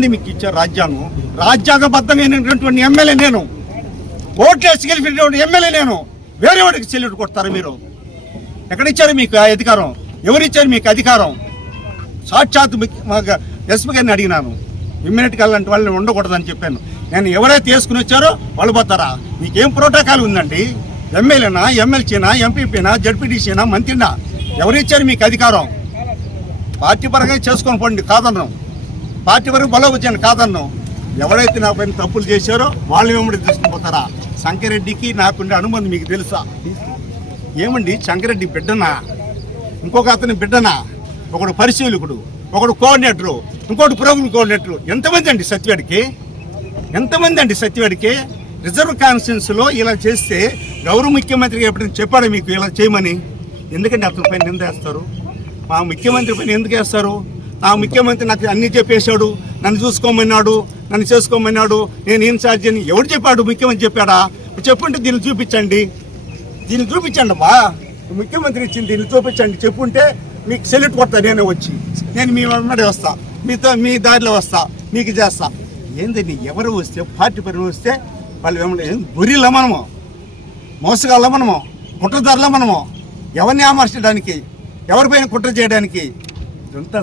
మీకు ఇచ్చే రాజ్యాంగబద్ధమైనటువంటి ఎమ్మెల్యే నేను, ఓట్లేసి గెలిపినటువంటి ఎమ్మెల్యే నేను. వేరే వాడికి సెల్యూట్ కొడతారు మీరు? ఎక్కడిచ్చారు మీకు ఆ అధికారం? ఎవరిచ్చారు మీకు అధికారం? సాక్షాత్ ఎస్పీ గారిని అడిగినాను, ఇమ్మీడియట్గా అలాంటి వాళ్ళని ఉండకూడదని చెప్పాను. నేను ఎవరైతే తీసుకుని వచ్చారో వాళ్ళు పోతారా? మీకేం ప్రోటోకాల్ ఉందండి? ఎమ్మెల్యేనా, ఎమ్మెల్సీనా, ఎంపీపీనా, జడ్పీటీసీనా, మంత్రినా? ఎవరిచ్చారు మీకు అధికారం? పార్టీ పరంగా చేసుకొని పోండి, కాదన్నాం. పార్టీ వరకు బలోపరిచాను, కాదన్నాం. ఎవరైతే నా పైన తప్పులు చేశారో వాళ్ళు వెంబడి తీసుకుని పోతారా? శంకరెడ్డికి నాకుండే అనుబంధం మీకు తెలుసా? ఏమండి, శంకరెడ్డి బిడ్డనా, ఇంకొక అతని బిడ్డనా? ఒకడు పరిశీలకుడు, ఒకడు కోఆర్డినేటరు, ఇంకోటి ప్రోగ్రామ్ కోఆర్డినేటరు. ఎంతమంది అండి సత్యవాడికి? ఎంతమంది అండి సత్యవాడికి? రిజర్వ్ కాన్స్టిట్యున్సీలో ఇలా చేస్తే గౌరవ ముఖ్యమంత్రికి ఎప్పుడైనా చెప్పాడు మీకు ఇలా చేయమని? ఎందుకంటే అతని పైన నింద వేస్తారు? మా ముఖ్యమంత్రి పైన ఎందుకు వేస్తారు? నా ముఖ్యమంత్రి నాకు అన్నీ చెప్పేశాడు, నన్ను చూసుకోమన్నాడు, నన్ను చేసుకోమన్నాడు, నేను ఇన్ఛార్జ్ అని ఎవరు చెప్పాడు? ముఖ్యమంత్రి చెప్పాడా? చెప్పుంటే దీన్ని చూపించండి, దీన్ని చూపించండి బా. ముఖ్యమంత్రి ఇచ్చింది దీన్ని చూపించండి. చెప్పుంటే మీకు సెల్యూట్ కొడతా నేనే వచ్చి. నేను మీ వెంబడి వస్తా, మీ దారిలో వస్తా, మీకు చేస్తా. ఏందండి, ఎవరు వస్తే పార్టీ పని వస్తే వాళ్ళు వెంబడి గురిలా మనము, మోసగాళ్ళ మనము, కుట్రదారులా మనము, ఎవరిని ఆమర్చడానికి, ఎవరిపైన కుట్ర చేయడానికి? ఇదంతా